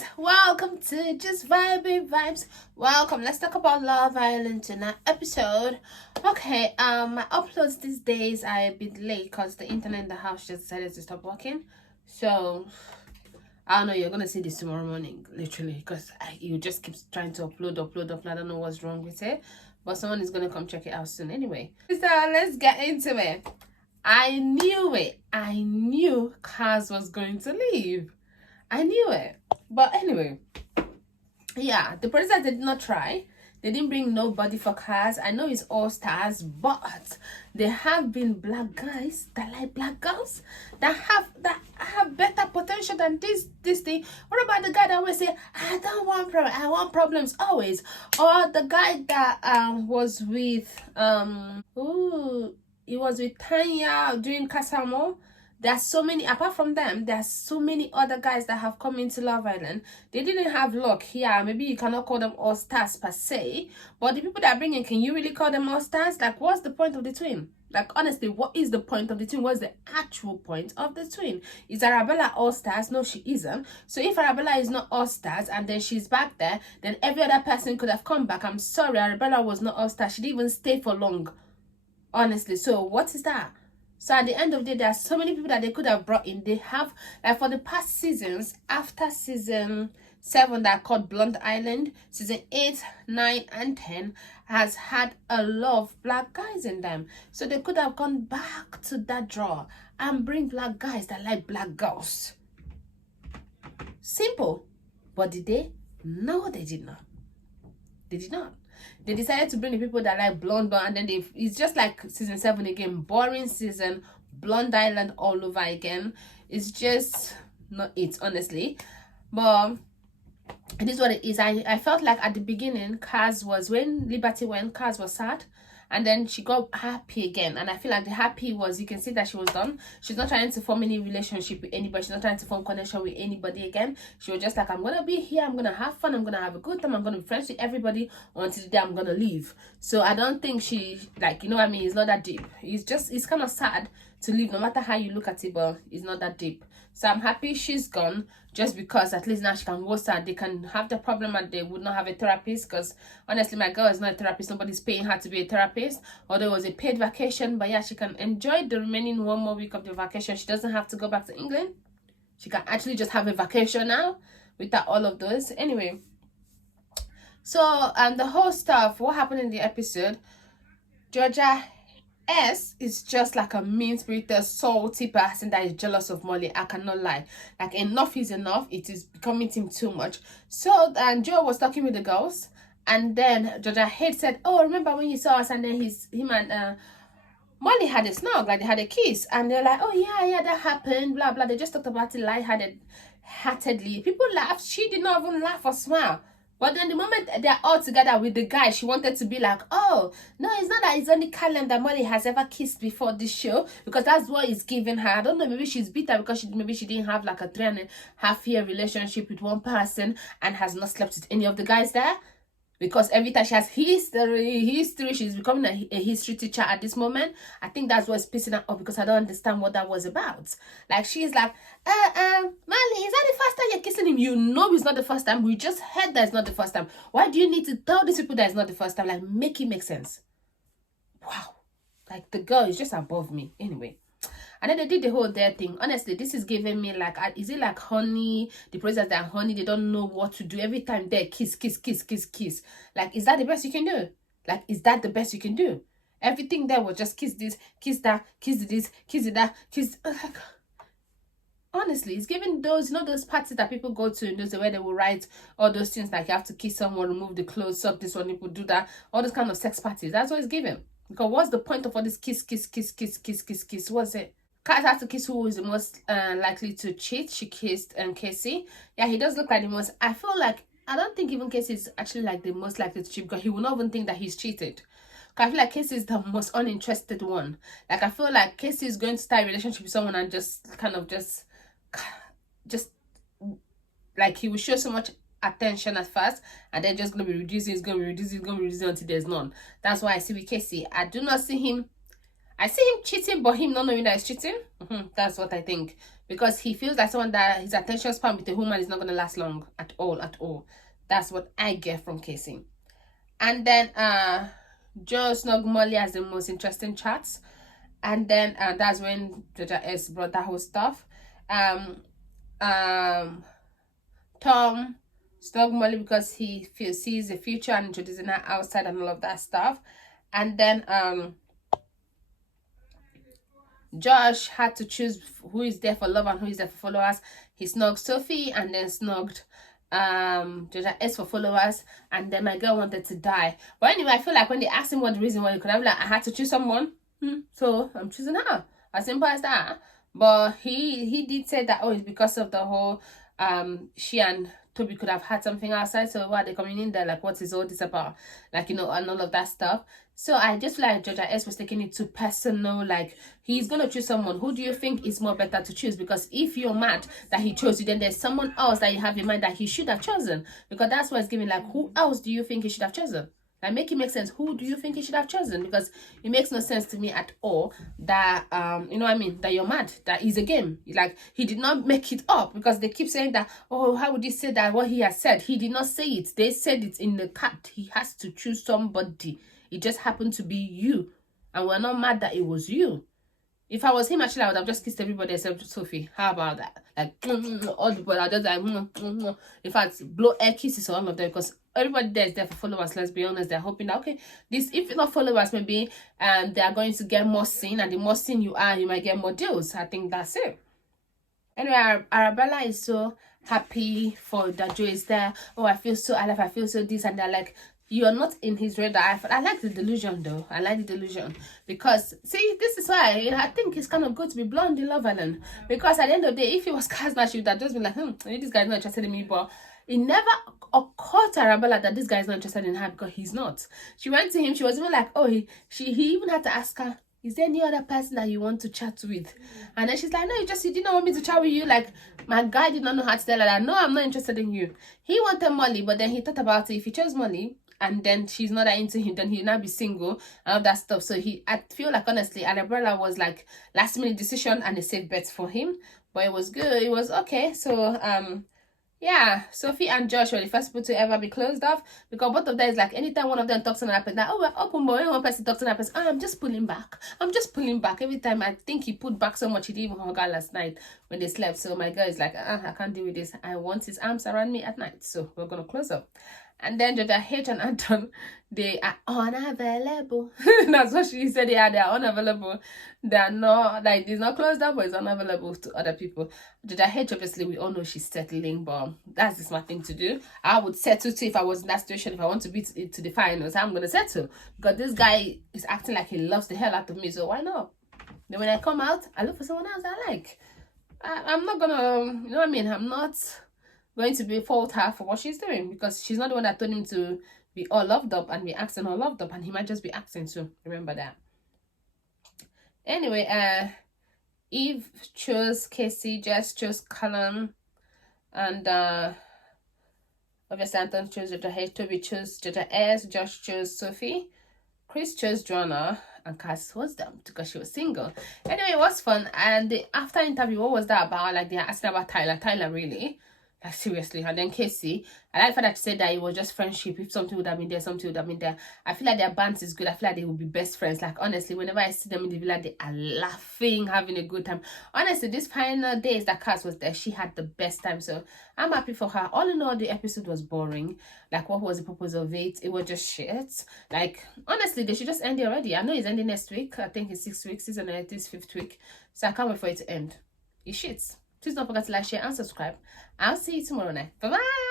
guys, welcome to Just Vibing Vibes. Welcome. Let's talk about Love Island tonight episode. Okay, my uploads these days are a bit late because the internet in the house just decided to stop working. So I don't know, you're gonna see this tomorrow morning, literally, because you just keep trying to upload. I don't know what's wrong with it, but someone is gonna come check it out soon anyway. So let's get into it. I knew it. I knew Kaz was going to leave. I knew it. But anyway, yeah, the producers did not try. They didn't bring nobody for Kaz. I know it's all stars, but there have been black guys that like black girls that have better potential than this thing. What about the guy that always say, I don't want problems, I want problems always? Or the guy that was with he was with Tanya doing Kasamo. There's so many, apart from them, there's so many other guys that have come into Love Island. They didn't have luck. Yeah, maybe you cannot call them all stars per se, but the people that bring in, can you really call them all stars? Like, what's the point of the twin? Like, honestly, what is the point of the twin? What's the actual point of the twin? Is Arabella all stars? No, she isn't. So if Arabella is not all stars and then she's back there, then every other person could have come back. I'm sorry, Arabella was not all stars. She didn't even stay for long, honestly. So what is that? So at the end of the day, there are so many people that they could have brought in. They have, like, for the past seasons, after season 7 that called Blonde Island, season 8, 9, and 10 has had a lot of black guys in them. So they could have gone back to that draw and bring black guys that like black girls. Simple. But did they? No, they did not. They did not. They decided to bring the people that like blonde, and then it's just like season 7 again. Boring season, Blonde Island all over again. It's just not it, honestly. But it is what it is. I felt like at the beginning, Kaz was, when Liberty went, Kaz was sad. And then she got happy again. And I feel like the happy was, you can see that she was done. She's not trying to form any relationship with anybody. She's not trying to form connection with anybody again. She was just like, I'm going to be here. I'm going to have fun. I'm going to have a good time. I'm going to be friends with everybody until the day I'm going to leave. So I don't think she, like, you know what I mean? It's not that deep. It's just, it's kind of sad to leave, no matter how you look at it, but it's not that deep. So I'm happy she's gone, just because at least now she can host her. They can have the problem and they would not have a therapist, because honestly, my girl is not a therapist. Nobody's paying her to be a therapist. Although it was a paid vacation, but yeah, she can enjoy the remaining 1 more week of the vacation. She doesn't have to go back to England. She can actually just have a vacation now without all of those. Anyway, so the whole stuff, what happened in the episode, Georgia S is just like a mean-spirited, salty person that is jealous of Molly. I cannot lie. Like, enough is enough. It is becoming him too much. So, and Joe was talking with the girls, and then Georgia Head said, oh, remember when you saw us? And then him and Molly had a snug, like they had a kiss. And they're like, oh, yeah, that happened, blah, blah. They just talked about it lightheartedly. People laughed. She did not even laugh or smile. But then the moment they're all together with the guy, she wanted to be like, oh, no, it's not that it's only Callum that Molly has ever kissed before this show, because that's what it's giving her. I don't know, maybe she's bitter because maybe she didn't have like a 3.5-year relationship with one person and has not slept with any of the guys there. Because every time she has history, she's becoming a history teacher at this moment. I think that's what's pissing her off, because I don't understand what that was about. Like, she's like, Molly, is that the first time you're kissing him? You know it's not the first time. We just heard that it's not the first time. Why do you need to tell these people that it's not the first time? Like, make it make sense. Wow. Like, the girl is just above me. Anyway. And then they did the whole dare thing. Honestly, this is giving me like, is it like Honey? The process that Honey, they don't know what to do. Every time they kiss. Like, is that the best you can do? Like, is that the best you can do? Everything there was just kiss this, kiss that, kiss this, kiss that, kiss. Like, honestly, it's giving those, you know, those parties that people go to, and those where they will write all those things like you have to kiss someone, remove the clothes, suck this one, people do that, all those kind of sex parties. That's what it's giving. Because what's the point of all this kiss? What's it? Kat has to kiss who is the most likely to cheat. She kissed Casey. Yeah, he does look like the most. I feel like, I don't think even Casey is actually like the most likely to cheat, because he will not even think that he's cheated. Because I feel like Casey is the most uninterested one. Like, I feel like Casey is going to start a relationship with someone and just kind of just like, he will show so much attention at first, and then just going to be reducing, it's going to be reducing until there's none. That's why I see with Casey, I do not see him. I see him cheating, but him not knowing that he's cheating. That's what I think. Because he feels like someone that his attention span with a woman is not going to last long at all, at all. That's what I get from Casey. And then Joe snugged Molly as the most interesting chats. And then that's when Georgia S brought that whole stuff. Tom snugged Molly because he sees the future and introducing her outside and all of that stuff. And then Josh had to choose who is there for love and who is there for followers. He snugged Sophie and then snugged Georgia S for followers, and then my girl wanted to die. But anyway, I feel like when they asked him what the reason was, he could have like, I had to choose someone, so I'm choosing her. As simple as that. But he did say that, oh, it's because of the whole she and Toby could have had something outside, so why are they coming in there, like what is all this about, like, you know, and all of that stuff. So I just feel like Georgia S was taking it too personal, like he's gonna choose someone. Who do you think is more better to choose? Because if you're mad that he chose you, then there's someone else that you have in mind that he should have chosen, because that's what it's giving. Like, who else do you think he should have chosen? Like, make it make sense. Who do you think he should have chosen? Because it makes no sense to me at all that you know what I mean, that you're mad, that is a game. Like, he did not make it up, because they keep saying that, oh, how would he say that what he has said? He did not say it. They said it in the cut. He has to choose somebody. It just happened to be you, and we're not mad that it was you. If I was him, actually, I would have just kissed everybody except Sophie. How about that? Like, all the boys, I just like, in fact, blow air kisses to all of them, because everybody there is there for followers. Let's be honest, they're hoping that, okay, this, if not followers, maybe they are going to get more seen, and the more seen you are, you might get more deals. I think that's it. Anyway, Arabella is so happy for that Joe is there. Oh, I feel so alive, I feel so this, and they're like, you are not in his radar. I like the delusion, though. I like the delusion, because see, this is why I think it's kind of good to be blonde in Love Island, because at the end of the day, if it was Kazna, she would have just been like, this guy's not interested in me. But it never occurred to Arabella that this guy is not interested in her, because he's not. She went to him. She was even like, oh, he even had to ask her, is there any other person that you want to chat with? And then she's like, no, you didn't want me to chat with you. Like, my guy did not know how to tell her that, no, I'm not interested in you. He wanted Molly, but then he thought about it. If he chose Molly, and then she's not that into him, then he'll now be single and all that stuff. So I feel like, honestly, Arabella was like last minute decision and a safe bet for him. But it was good. It was okay. So yeah, Sophie and Josh were the first people to ever be closed off, because both of them is like, anytime one of them talks to another person, like, oh, we're open, but when one person talks to another person, I'm just pulling back. Every time, I think he pulled back so much, he didn't even hug her last night when they slept. So my girl is like, I can't deal with this. I want his arms around me at night. So we're gonna close up. And then Georgia H and Anton, they are unavailable. That's what she said. Yeah, they are unavailable. They are not, like, it's not closed up, but it's unavailable to other people. Georgia H, obviously, we all know she's settling, but that's the smart thing to do. I would settle too if I was in that situation. If I want to be to the finals, I'm going to settle. Because this guy is acting like he loves the hell out of me, so why not? Then when I come out, I look for someone else I like. I'm not going to, you know what I mean? I'm not going to be fault her for what she's doing, because she's not the one that told him to be all loved up and be acting all loved up, and he might just be acting too. Remember that. Anyway, Eve chose Casey, Jess chose Callum, and obviously Anton chose Georgia H, Toby chose Georgia S, Josh chose Sophie, Chris chose Joanna, and Cass was dumped because she was single. Anyway, it was fun. And the after interview, what was that about? Like, they are asking about Tyler, really? Like, seriously. And then Casey, I like the fact that she said that it was just friendship. If something would have been there, something would have been there. I feel like their band is good. I feel like they will be best friends. Like, honestly, whenever I see them in the villa, they are laughing, having a good time. Honestly, this final days that Cass was there, she had the best time. So I'm happy for her. All in all, the episode was boring. Like, what was the purpose of it? It was just shit. Like, honestly, they should just end it already. I know it's ending next week. I think it's 6 weeks. Season 8 is 5th week. So I can't wait for it to end. It's shit. Please don't forget to like, share, and subscribe. I'll see you tomorrow night. Bye-bye.